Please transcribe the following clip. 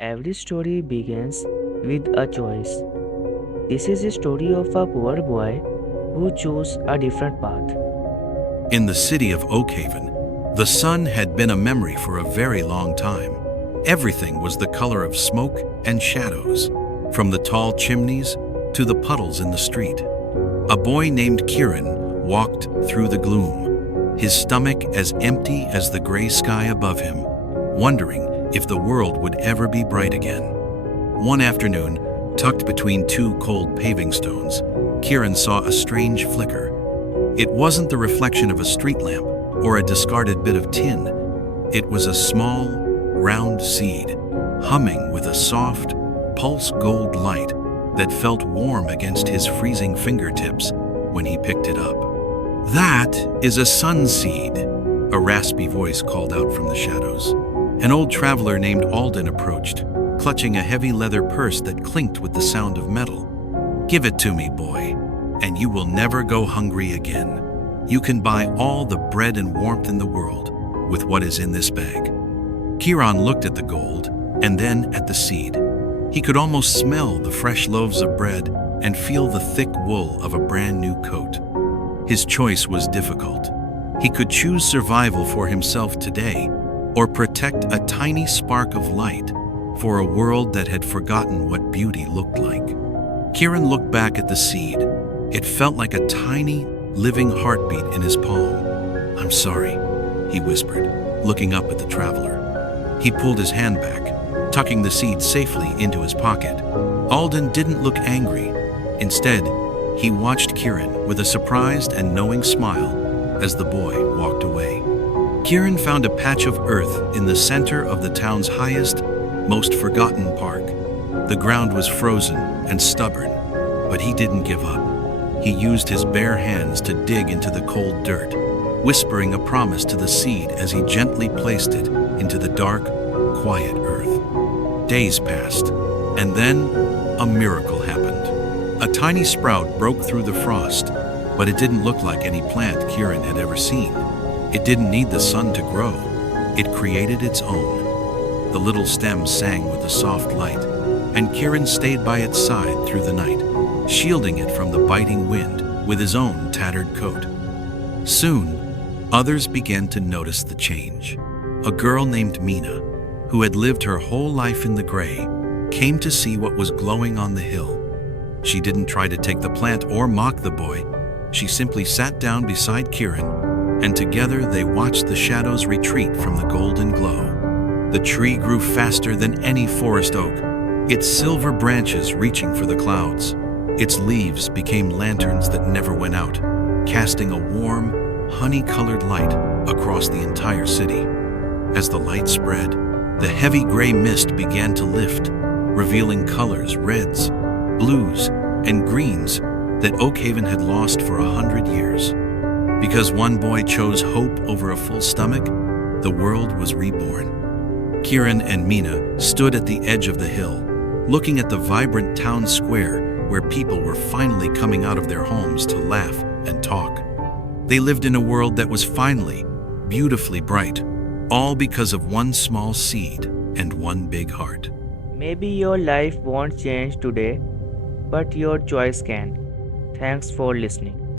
Every story begins with a choice. This is a story of a poor boy who chose a different path. In the city of Oakhaven, the sun had been a memory for a very long time. Everything was the color of smoke and shadows, from the tall chimneys to the puddles in the street. A boy named Kieran walked through the gloom, his stomach as empty as the gray sky above him, wondering if the world would ever be bright again. One afternoon, tucked between two cold paving stones, Kieran saw a strange flicker. It wasn't the reflection of a street lamp or a discarded bit of tin. It was a small, round seed, humming with a soft, pulse gold light that felt warm against his freezing fingertips when he picked it up. "That is a sunseed," a raspy voice called out from the shadows. An old traveler named Alden approached, clutching a heavy leather purse that clinked with the sound of metal. "Give it to me, boy, and you will never go hungry again. You can buy all the bread and warmth in the world with what is in this bag." Kieran looked at the gold and then at the seed. He could almost smell the fresh loaves of bread and feel the thick wool of a brand new coat. His choice was difficult. He could choose survival for himself today or protect a tiny spark of light for a world that had forgotten what beauty looked like. Kieran looked back at the seed. It felt like a tiny, living heartbeat in his palm. "I'm sorry," he whispered, looking up at the traveler. He pulled his hand back, tucking the seed safely into his pocket. Alden didn't look angry. Instead, he watched Kieran with a surprised and knowing smile as the boy walked away. Kieran found a patch of earth in the center of the town's highest, most forgotten park. The ground was frozen and stubborn, but he didn't give up. He used his bare hands to dig into the cold dirt, whispering a promise to the seed as he gently placed it into the dark, quiet earth. Days passed, and then a miracle happened. A tiny sprout broke through the frost, but it didn't look like any plant Kieran had ever seen. It didn't need the sun to grow. It created its own. The little stem sang with a soft light, and Kieran stayed by its side through the night, shielding it from the biting wind with his own tattered coat. Soon, others began to notice the change. A girl named Mina, who had lived her whole life in the gray, came to see what was glowing on the hill. She didn't try to take the plant or mock the boy. She simply sat down beside Kieran, and together they watched the shadows retreat from the golden glow. The tree grew faster than any forest oak, its silver branches reaching for the clouds. Its leaves became lanterns that never went out, casting a warm, honey-colored light across the entire city. As the light spread, the heavy gray mist began to lift, revealing colors, reds, blues, and greens that Oakhaven had lost for 100 years. Because one boy chose hope over a full stomach, the world was reborn. Kieran and Mina stood at the edge of the hill, looking at the vibrant town square where people were finally coming out of their homes to laugh and talk. They lived in a world that was finally, beautifully bright, all because of one small seed and one big heart. Maybe your life won't change today, but your choice can. Thanks for listening.